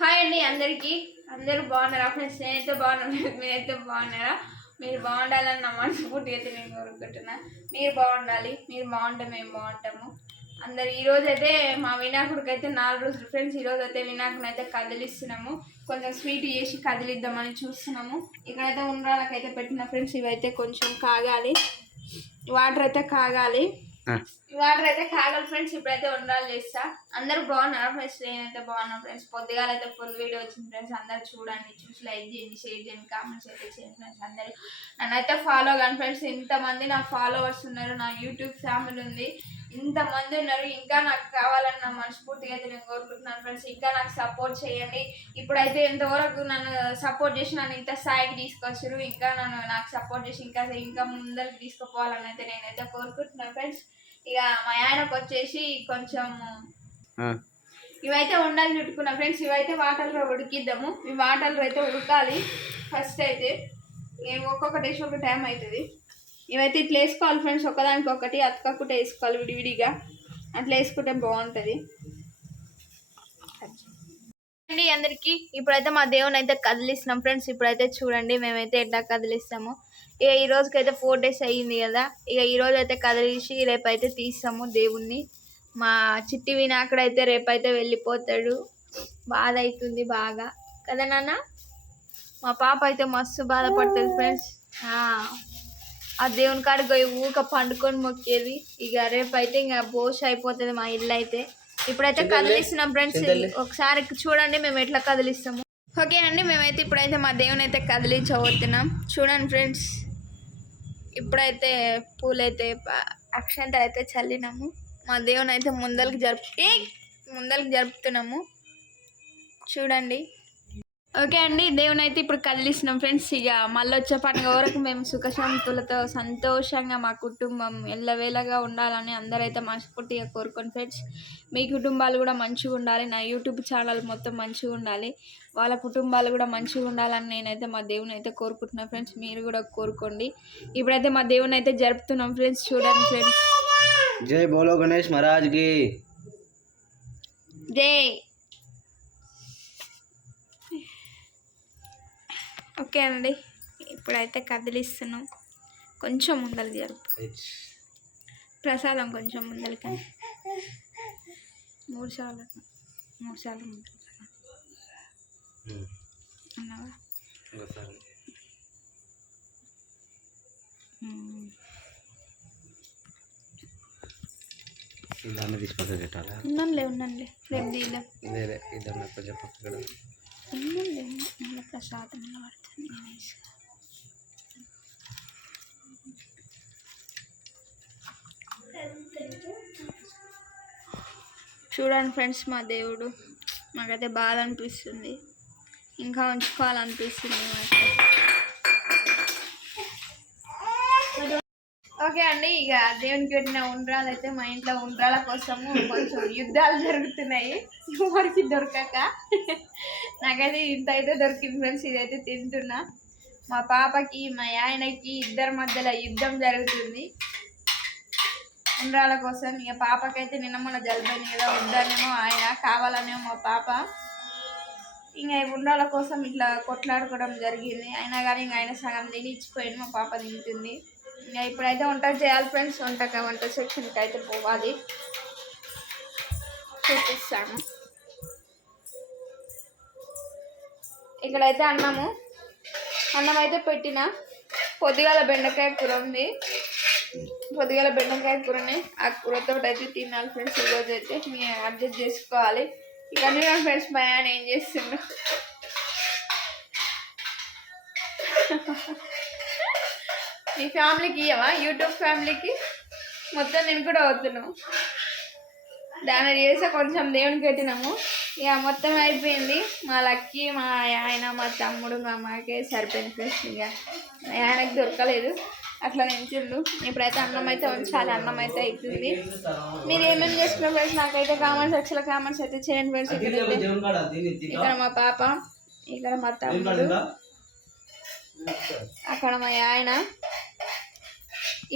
Hi అండి అందరికీ. అందరూ బాగున్నారా? ఫ్రెండ్స్ నేనైతే బాగున్నాను మీరైతే బాగున్నారా? మీరు బాగుండాలని నా మనస్ఫూర్తిగా అయితే నేను కోరుకుంటున్నా. మీరు బాగుండాలి. మీరు బాగుంటే మేము బాగుంటాము. అందరు ఈరోజు అయితే మా వినాయకుడికి అయితే నాలుగు రోజులు. ఫ్రెండ్స్ ఈరోజు అయితే వినాయకుని అయితే కదిలిస్తున్నాము. కొంచెం స్వీట్ చేసి కదిలిద్దామని చూస్తున్నాము. ఇక్కడైతే ఉండ్రాలకైతే పెట్టిన ఫ్రెండ్స్ ఇవైతే కొంచెం కాగాలి. వాటర్ అయితే కాగాలి. వాటర్ అయితే కాగల ఫ్రెండ్స్ ఇప్పుడైతే ఉండాలి చేస్తా. అందరూ బాగున్నారు ఫ్రెండ్స్? నేనైతే బాగున్నాను ఫ్రెండ్స్. పొద్దుగాల అయితే ఫుల్ వీడియో వచ్చింది ఫ్రెండ్స్. అందరూ చూడండి చూసి లైక్ చేయండి షేర్ చేయండి కామెంట్స్ అయితే చేయండి ఫ్రెండ్స్ అందరూ. నన్నైతే ఫాలో కానీ ఫ్రెండ్స్ ఇంతమంది నా ఫాలోవర్స్ ఉన్నారు నా యూట్యూబ్ ఫ్యామిలీ ఉంది. ఇంతమంది ఉన్నారు ఇంకా నాకు కావాలని నా మనస్ఫూర్తిగా అయితే నేను కోరుకుంటున్నాను ఫ్రెండ్స్. ఇంకా నాకు సపోర్ట్ చేయండి. ఇప్పుడైతే ఎంతవరకు నన్ను సపోర్ట్ చేసి నన్ను ఇంత స్థాయికి తీసుకొచ్చారు ఇంకా నన్ను నాకు సపోర్ట్ చేసి ఇంకా ఇంకా ముందరికి తీసుకుపోవాలని అయితే నేనైతే కోరుకుంటున్నాను ఫ్రెండ్స్. ఇక మా ఆయనకు వచ్చేసి కొంచెం ఇవైతే ఉండాలి చుట్టుకున్నా ఫ్రెండ్స్ ఇవైతే వాటర్లో ఉడికిద్దాము. ఈ వాటర్లో అయితే ఉడకాలి. ఫస్ట్ అయితే ఇవి ఒక్కొక్కటి వేసి ఒక టైం అవుతుంది. ఇవైతే ఇట్లా వేసుకోవాలి ఫ్రెండ్స్ ఒకదానికి ఒకటి అతకకుండా వేసుకోవాలి విడివిడిగా. అట్లా వేసుకుంటే బాగుంటుంది. అండి అందరికీ ఇప్పుడైతే మా దేవుని అయితే కదిలిస్తున్నాం ఫ్రెండ్స్. ఇప్పుడైతే చూడండి మేమైతే ఎట్లా కదిలిస్తాము. ఇక ఈ రోజుకైతే ఫోర్ డేస్ అయ్యింది కదా. ఇక ఈ రోజు అయితే కదిలిసి రేపైతే తీస్తాము దేవుణ్ణి. మా చిట్టి వినాయకుడైతే రేపైతే వెళ్ళిపోతాడు. బాధ అవుతుంది బాగా. కదా నాన్న? మా పాప అయితే మస్తు బాధపడుతుంది ఫ్రెండ్స్. ఆ దేవుని కాడికి పోయి ఊక పండుకొని మొక్కేది. ఇక రేపైతే ఇంకా బోష్ అయిపోతుంది మా ఇల్లు అయితే ఇప్పుడైతే కదిలిస్తున్నాం ఫ్రెండ్స్. ఒకసారి చూడండి మేము ఎట్లా కదిలిస్తాము. ఓకే అండి మేమైతే ఇప్పుడైతే మా దేవుని అయితే కదిలించబోతున్నాం. చూడండి ఫ్రెండ్స్. ఇప్పుడైతే పూలైతే అక్షంతలు అయితే చల్లినాము. మా దేవుని అయితే ముందలకి జరుపు ముందలకి జరుపుతున్నాము. చూడండి. ఓకే అండి దేవుని అయితే ఇప్పుడు కదిలిస్తున్నాం ఫ్రెండ్స్. ఇక మళ్ళీ వచ్చే పండుగ వరకు మేము సుఖశాంతులతో సంతోషంగా మా కుటుంబం ఎల్లవేళగా ఉండాలని అందరైతే మనస్ఫూర్తిగా కోరుకోండి ఫ్రెండ్స్. మీ కుటుంబాలు కూడా మంచిగా ఉండాలి. నా యూట్యూబ్ ఛానల్ మొత్తం మంచిగా ఉండాలి. వాళ్ళ కుటుంబాలు కూడా మంచిగా ఉండాలని నేనైతే మా దేవుని అయితే కోరుకుంటున్నాను ఫ్రెండ్స్. మీరు కూడా కోరుకోండి. ఇప్పుడైతే మా దేవుని అయితే జరుపుతున్నాం ఫ్రెండ్స్. చూడండి ఫ్రెండ్స్. జై బోలో గణేష్ మహారాజ్కి జై ఓకే అండి ఇప్పుడైతే కదిలిస్తున్నాం కొంచెం ముందలకి జరుపు ప్రసాదం కొంచెం ముందలకి మూడు సార్లు మూడు సార్లు ముందలకి అన్నావా ఇలానే తీసుకొస్తా పెట్టాలా ఉన్నానులే ఉన్నానులే. రేపు తీద్దాం వేరే ఇద్దరు కొంచెం పక్కన ఉన్నానులే మళ్ళీ ప్రసాదం పడుతుంది. చూడండి ఫ్రెండ్స్ మా దేవుడు. మాకైతే బాధ అనిపిస్తుంది. ఇంకా ఉంచుకోవాలనిపిస్తుంది మాకు ఓకే అండి ఇక దేవునికి పెట్టిన ఉండ్రాలు అయితే మా ఇంట్లో ఉండ్రాల కోసము కొంచెం యుద్ధాలు జరుగుతున్నాయి. ఎవరికి దొరకక. నాకైతే ఇంత అయితే దొరికింది ఫ్రెండ్స్ ఇదైతే తింటున్నా. మా పాపకి మా ఆయనకి ఇద్దరి మధ్యలో యుద్ధం జరుగుతుంది. ఉండ్రాల కోసం ఇక పాపకైతే నిన్న మొన్న జలుబైంది కదా వద్దనేమో ఆయన కావాలనేమో మా పాప. ఇంకా ఉండ్రాల కోసం ఇట్లా కొట్లాడుకోవడం జరిగింది. అయినా కానీ ఇంకా ఆయన సగం తిని మా పాప తింటుంది. ఇంకా ఇప్పుడైతే వంట చేయాలి ఫ్రెండ్స్. వంటక వంట సెక్షన్కి అయితే పోవాలి. చూపిస్తాను. ఇక్కడైతే అన్నము. అన్నం అయితే పెట్టిన. పొద్దుగాల బెండకాయ కూర ఉంది. పొద్దుగాల బెండకాయ కూరని ఆ కూరతో అయితే తినాలి ఫ్రెండ్స్. ఈరోజు అయితే మేము అడ్జస్ట్ చేసుకోవాలి. ఇక ఫ్రెండ్స్ భయాన్ని ఏం చేస్తుండ్రు మీ ఫ్యామిలీకి ఇయ్యవా? యూట్యూబ్ ఫ్యామిలీకి? మొత్తం నేను కూడా అవుతున్నావు దాని చేసే కొంచెం దేవునికి పెట్టినాము. ఇక మొత్తం అయిపోయింది. మా లక్కీ మా ఆయన మా తమ్ముడు మా అమ్మకే సరిపోయింది ఫ్రెండ్స్. ఇక ఆయనకి దొరకలేదు. అట్లా నించుండు. ఇప్పుడైతే అన్నం అయితే ఉంచాలి అన్నం అయితే అవుతుంది మీరు ఏమేమి చేసుకున్నారు ఫ్రెండ్స్ నాకైతే కామెంట్స్ సెక్షన్లో కామెంట్స్ అయితే చేయండి ఫ్రెండ్స్. ఇక్కడైతే ఇక్కడ మా పాప ఇక్కడ మా తమ్ముడు అక్కడ మా ఆయన.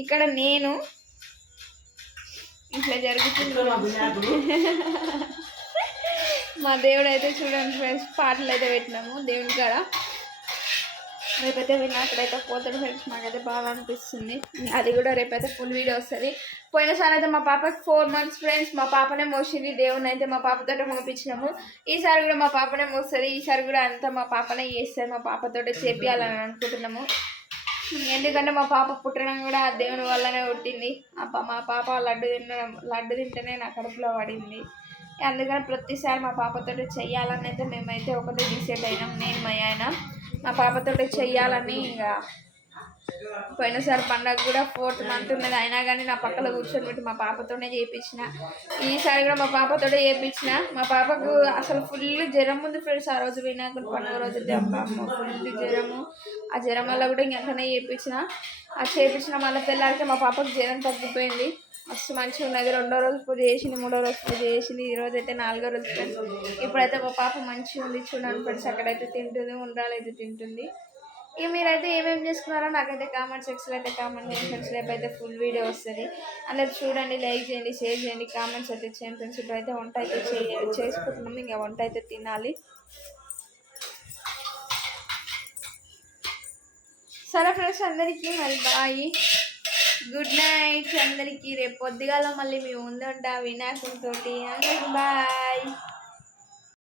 ఇక్కడ నేను ఇట్లా జరుగుతుంది. మా దేవుడు అయితే చూడండి ఫ్రెండ్స్ పాటలు అయితే పెట్టినాము. దేవుని కాడ. రేపైతే వినాయకుడు పోతాడు ఫ్రెండ్స్ మాకైతే బాగా అనిపిస్తుంది. అది కూడా రేపైతే ఫుల్ వీడియో వస్తుంది. పోయినసారి అయితే మా పాపకి ఫోర్ మంత్స్ ఫ్రెండ్స్ మా పాపనే మోసింది దేవుని అయితే మా పాపతో మోపించినాము ఈసారి కూడా మా పాపనే మోస్తుంది ఈసారి కూడా అంతా మా పాపనే చేస్తారు మా పాపతో చేపియాలని అనుకుంటున్నాము. ఎందుకంటే మా పాప పుట్టడం కూడా ఆ దేవుని వల్లనే పుట్టింది. మా పాప లడ్డు తినడం లడ్డు తింటేనే నా కడుపులో పడింది. అందుకని ప్రతిసారి మా పాపతో చెయ్యాలని అయితే మేమైతే ఒకటి డిసైడ్ అయినాం. నేను మా ఆయన మా పాపతో చెయ్యాలని ఇంకా పోయినసారి పండగ కూడా ఫోర్త్ మంత్ ఉన్నది. అయినా కానీ నా పక్కన కూర్చొని పెట్టి మా పాపతోనే చేయించిన ఈసారి కూడా మా పాపతోనే చేయించిన మా పాపకు అసలు ఫుల్ జ్వరం ఉంది ఫ్రెండ్స్. ఆ రోజు వినాయకుడు పండుగ రోజు అయితే అమ్మ ఫుల్ జ్వరము. ఆ జ్వరం వల్ల కూడా ఇంకెంటనే చేయించిన ఆ చేయించిన మళ్ళీ తెల్లారితే మా పాపకు జ్వరం తగ్గిపోయింది. మస్తు మంచిగా ఉన్నది. రెండో రోజు పూజ చేసింది మూడో రోజు పూజ చేసింది. ఈ రోజు అయితే నాలుగో రోజు. ఫ్రెండ్స్ ఇప్పుడైతే మా పాప మంచిగా ఉంది. చూడండి ఫ్రెండ్స్ అక్కడైతే తింటుంది ఉండాలైతే తింటుంది. ఇక మీరైతే ఏమేమి చేసుకున్నారో నాకైతే కామెంట్ సెక్షన్లో అయితే కామెంట్ చేయండి ఫ్రెండ్స్ రేపు అయితే ఫుల్ వీడియో వస్తుంది. అందరు చూడండి లైక్ చేయండి షేర్ చేయండి. కామెంట్స్ అయితే చేయండి ఫ్రెండ్స్ అయితే వంట అయితే చేయాలి చేసుకుంటున్నాము. ఇంకా వంట అయితే తినాలి. సరే ఫ్రెండ్స్ అందరికీ మరి బాయ్. గుడ్ నైట్ అందరికీ రేపు పొద్దుగాల మళ్ళీ మీ ముందుంటా వినాయకుడితోటి అందరికి బాయ్.